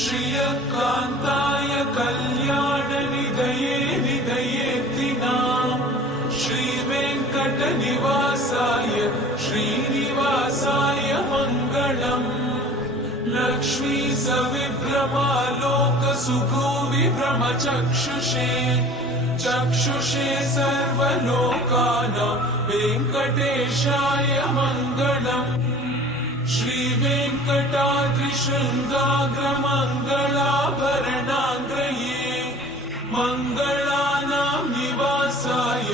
श्रियकान्ताय कल्याणनिधये निधयेऽर्थिनाम् श्रीवेङ्कटनिवासाय श्रीनिवासाय मङ्गलम्। लक्ष्मी सविभ्रमालोकसुभुविभ्रमचक्षुषे चक्षुषे सर्वलोकानां वेङ्कटेशाय मङ्गलम्। श्रीवेङ्कटाद्रिशृङ्गाग्रमङ्गलाभरणाग्रये मङ्गलानां निवासाय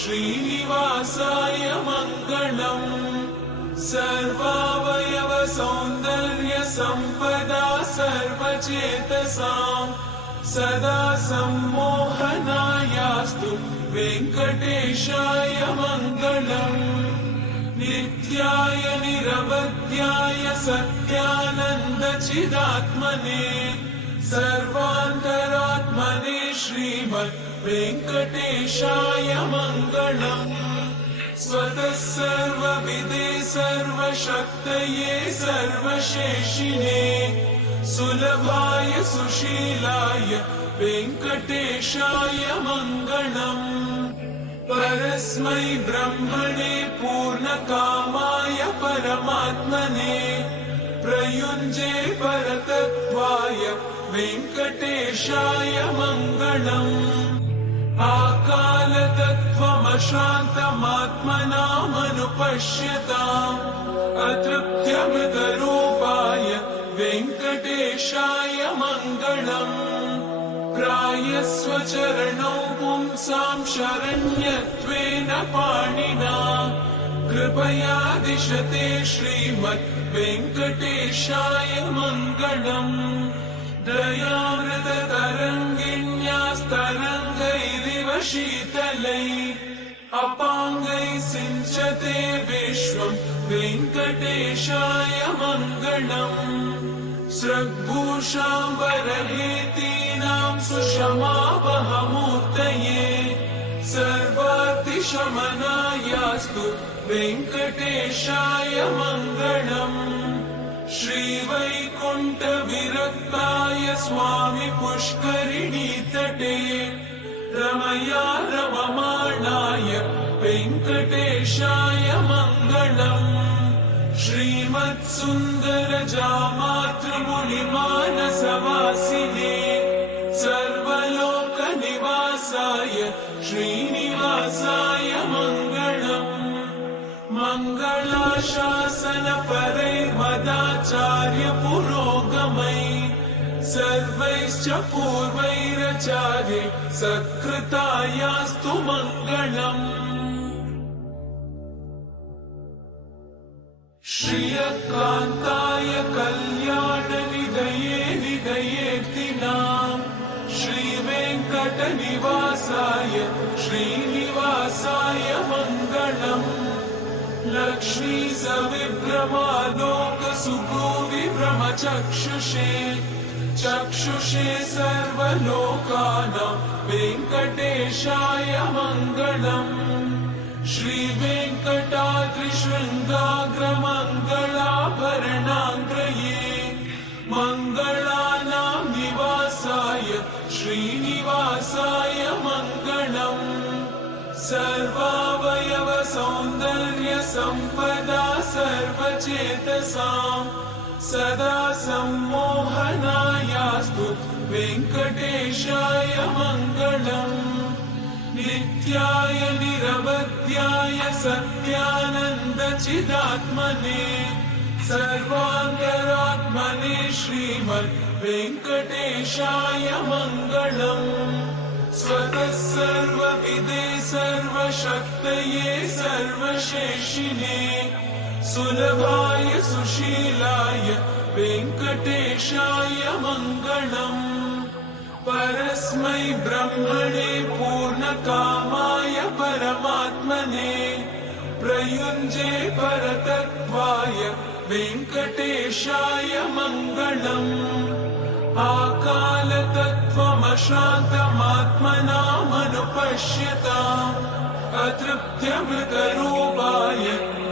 श्रीनिवासाय मङ्गलम्। सर्वावयव सौन्दर्य सम्पदा सर्वचेतसां सदा सम्मोहनायास्तु वेङ्कटेशाय मङ्गलम्। नित्याय निरवध्याय सत्यानन्दचिदात्मने सर्वान्तरात्मने श्रीमद् वेङ्कटेशाय मङ्गलम्। स्वतः सर्वविदे सर्वशक्तये सर्वशेषिणे सुलभाय सुशीलाय वेङ्कटेशाय मङ्गलम्। परस्मै ब्रह्मणे पूर्णकामाय परमात्मने प्रयुञ्जे परतत्त्वाय वेङ्कटेशाय मङ्गलम्। आकालतत्त्वमशान्तमात्मनामनुपश्यताम् अतृप्त्यमृतरूपाय वेङ्कटेशाय मङ्गलम्। प्रायस्व चरणौ पुंसां शरण्यत्वेन पाणिना कृपया दिशते श्रीमद् वेङ्कटेशाय मङ्गलम्। दयामृततरङ्गिण्यास्तरङ्गैरिव शीतलैः अपाङ्गैः सिञ्चते विश्वं वेङ्कटेशाय मङ्गलम्। सृग्भूषाम्बरहेतीनां सुषमावहमूर्तये सर्वातिशमनायास्तु वेङ्कटेशाय मङ्गलम्। श्रीवैकुण्ठविरक्ताय स्वामि पुष्करिणीतटे रमया रममाणाय वेङ्कटेशाय मङ्गलम्। श्रीमत्सुन्दरजामातृमुनिमानसवासिने सर्वलोकनिवासाय श्रीनिवासाय मङ्गलम्। मङ्गलाशासनपरैर्मदाचार्य पुरोगमैः सर्वैश्च पूर्वैराचार्ये सत्कृतायास्तु मङ्गलम्। श्रियकान्ताय कल्याणनिधये निधयेऽर्थिनाम् श्रीवेङ्कटनिवासाय श्रीनिवासाय मङ्गलम्। लक्ष्मी सविभ्रमालोकसुभुविभ्रमचक्षुषे चक्षुषे सर्वलोकानां वेङ्कटेशाय मङ्गलम्। श्रीवेङ्कटाद्रिशृङ्गाग्रमङ्गलाभरणाग्रये मङ्गलानां निवासाय श्रीनिवासाय मङ्गलम्। सर्वावयव सौन्दर्य सम्पदा सर्वचेतसां सदा सम्मोहनायास्तु वेङ्कटेशाय मङ्गलम्। नित्याय निरवध्याय सत्यानन्दचिदात्मने सर्वान्तरात्मने श्रीमद् वेङ्कटेशाय मङ्गलम्। स्वतः सर्वविदे सर्वशक्तये सर्वशेषिणे सुलभाय सुशीलाय वेङ्कटेशाय मङ्गलम्। परस्मै ब्रह्मणे पूर्णकामाय परमात्मने प्रयुञ्जे परतत्त्वाय वेङ्कटेशाय मङ्गलम्। आकालतत्त्वमशान्तमात्मनामनुपश्यताम् अतृप्त्यमृतरूपाय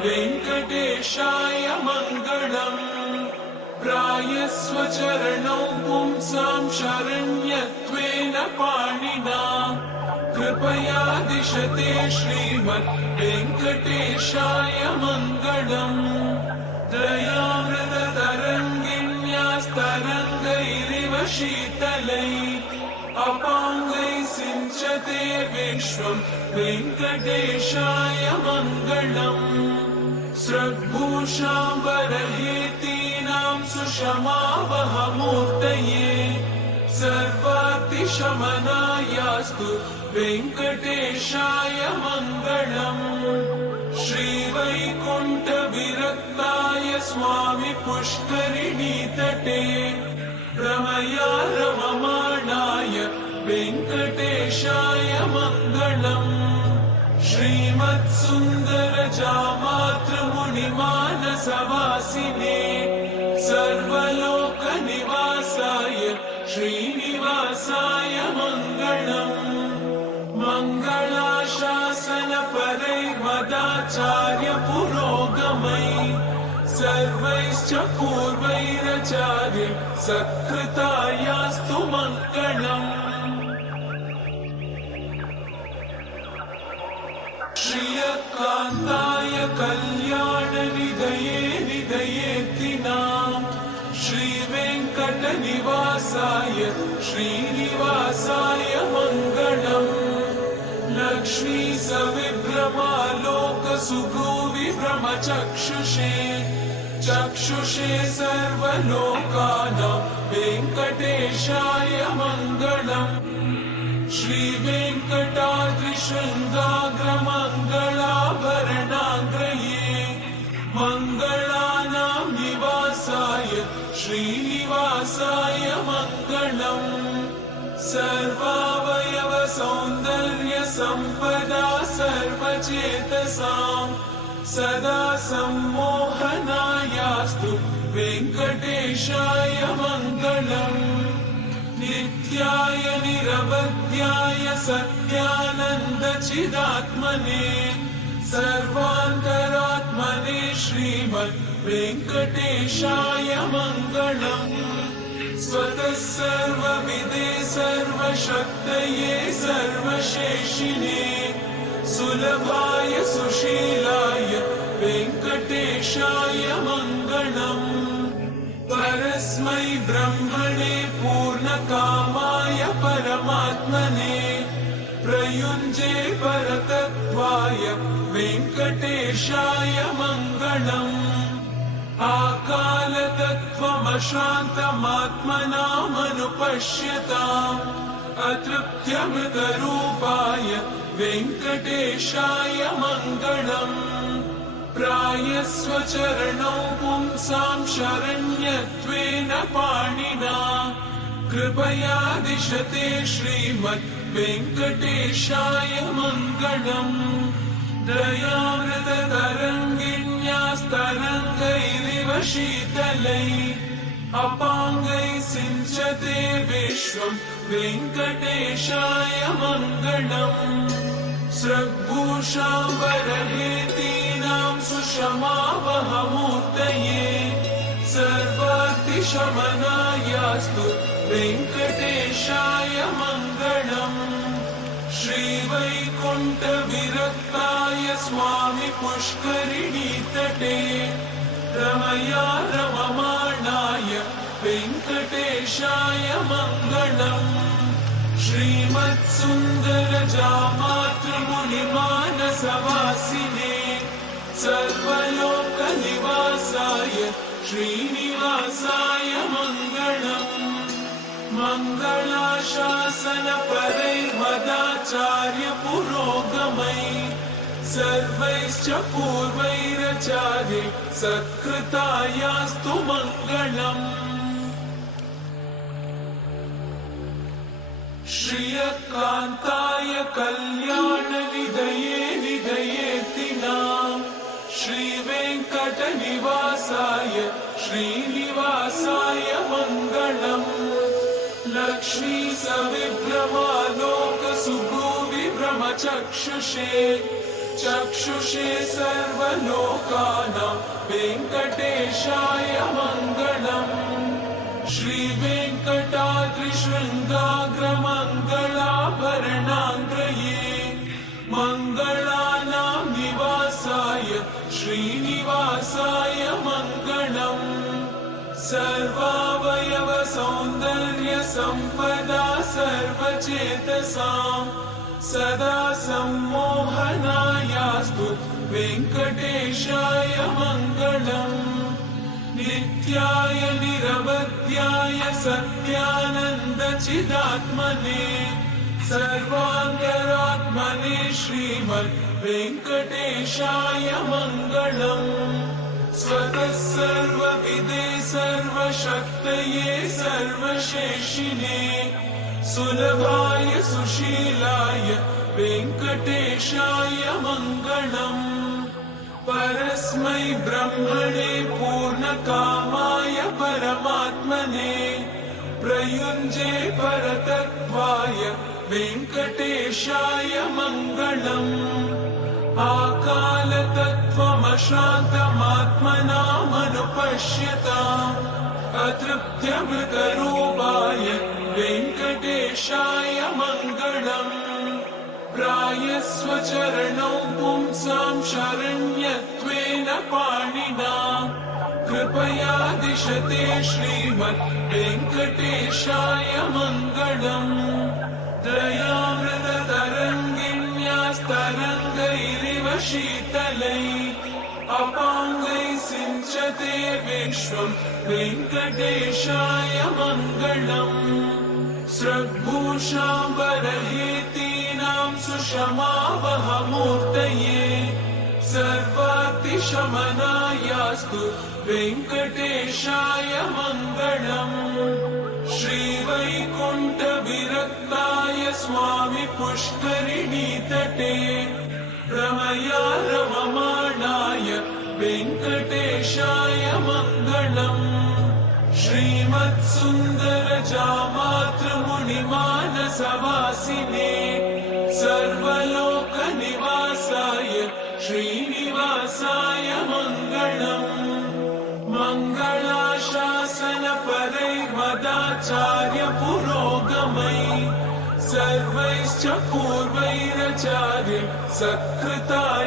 वेङ्कटेशाय मङ्गलम्। प्रायस्व स्वचरणौ पुंसां शरण्यत्वेन पाणिना कृपया दिशते श्रीमद् वेङ्कटेशाय मङ्गलम् दयामृततरङ्गिण्यास्तरङ्गैरिव शीतलैः अपाङ्गैः सिञ्चते विश्वं वेङ्कटेशाय मङ्गलम् स्रग्भूषाम्बरहेतीनां सुषमावहमूर्तये सर्वातिशमनायास्तु वेङ्कटेशाय मङ्गलम् श्रीवैकुण्ठविरक्ताय स्वामि पुष्करिणीतटे रमया रममाणाय वेङ्कटेशाय मङ्गलम् श्रीमत्सुन्दरजामातृमुनिमानसवासिने सर्वलोकनिवासाय श्रीनिवासाय मङ्गलम् मङ्गलाशासनपरैर्मदाचार्य पुरोगमैः सर्वैश्च पूर्वैराचार्य सत्कृतायास्तु मङ्गलम् श्रियकान्ताय कल्याणनिधये निधयेतिनाम् श्रीवेङ्कटनिवासाय श्रीनिवासाय मङ्गलम् लक्ष्मी सविभ्रमालोकसुभुविभ्रमचक्षुषे चक्षुषे सर्वलोकानां वेङ्कटेशाय मङ्गलम् श्रीवेङ्कटाद्रिशृङ्गाग्रमङ्गलाभरणाग्रये मङ्गलानां निवासाय श्रीनिवासाय मङ्गलम् सर्वावयव सौन्दर्य सम्पदा सर्वचेतसां सदा सम्मोहनायास्तु वेङ्कटेशाय मङ्गलम् नित्याय निरवध्याय सत्यानन्दचिदात्मने सर्वान्तरात्मने श्रीमद् वेङ्कटेशाय मङ्गलम् स्वतः सर्वविदे सर्वशक्तये सर्वशेषिणे सुलभाय सुशीलाय वेङ्कटेशाय मङ्गलम् परस्मै ब्रह्मणे पूर्णकामाय परमात्मने प्रयुञ्जे परतत्त्वाय वेङ्कटेशाय मङ्गलम् आकालतत्त्वमशान्तमात्मनामनुपश्यताम् अतृप्त्यमृतरूपाय वेङ्कटेशाय मङ्गलम् प्रायस्वचरणौ पुंसां शरण्यत्वेन पाणिना कृपया दिशते श्रीमद् वेङ्कटेशाय मङ्गलम् दयामृततरङ्गिण्यास्तरङ्गैरिव शीतलैः अपाङ्गैः सिञ्चते विश्वं वेङ्कटेशाय मङ्गलम् स्रग्भूषाम्बरहेतीनां सुषमावहमूर्तये सर्वातिशमनायास्तु वेङ्कटेशाय मङ्गलम् श्रीवैकुण्ठविरक्ताय स्वामि पुष्करिणीतटे रमया रममाणाय वेङ्कटेशाय मङ्गलम् श्रीमत्सुन्दरजामातृमुनिमानसवासिने सर्वलोकनिवासाय श्रीनिवासाय मङ्गलम् मङ्गलाशासनपरैर्मदाचार्य पुरोगमैः सर्वैश्च पूर्वैराचार्य सत्कृतायास्तु मङ्गलम् श्रियकान्ताय कल्याणनिधये निधयेतिनाम् श्रीवेङ्कटनिवासाय श्रीनिवासाय मङ्गलम् लक्ष्मी सविभ्रमालोकसुभुविभ्रमचक्षुषे चक्षुषे सर्वलोकानां वेङ्कटेशाय मङ्गलम् श्रीवेङ्कटाद्रिशृङ्गाग्रमङ्गलाभरणाङ्ग्रये मङ्गलानां निवासाय श्रीनिवासाय मङ्गलम् सर्वावयव सौन्दर्य सम्पदा सर्वचेतसां सदा सम्मोहनायास्तु वेङ्कटेशाय मङ्गलम् नित्याय निरवध्याय सत्यानन्दचिदात्मने सर्वान्तरात्मने श्रीमद् वेङ्कटेशाय मङ्गलम् स्वतः सर्वविदे सर्वशक्तये सर्वशेषिणे सुलभाय सुशीलाय वेङ्कटेशाय मङ्गलम् परस्मै ब्रह्मणे पूर्णकामाय परमात्मने प्रयुञ्जे परतत्त्वाय वेङ्कटेशाय मङ्गलम् आकालतत्त्वमशान्तमात्मनामनुपश्यताम् अतृप्त्यमृतरूपाय वेङ्कटेशाय मङ्गलम् प्रायस्व चरणौ पुंसां शरण्यत्वेन पाणिना कृपया दिशते श्रीमद् वेङ्कटेशाय मङ्गलम् दयामृततरङ्गिण्यास्तरङ्गैरिव शीतलैः अपाङ्गैः सिञ्चते विश्वम् वेङ्कटेशाय मङ्गलम् स्रग्भूषाम्बरहेतीनां सुषमावहमूर्तये सर्वातिशमनायास्तु वेङ्कटेशाय मङ्गलम् श्रीवैकुण्ठविरक्ताय स्वामि पुष्करिणीतटे रमया रममाणाय वेङ्कटेशाय मङ्गलम् श्रीमत्सुन्दरजामातृमुनिमानसवासिने सर्वलोकनिवासाय श्रीनिवासाय मङ्गलम् मङ्गलाशासनपरैर्मदाचार्य पुरोगमैः सर्वैश्च पूर्वैराचार्य सत्कृताय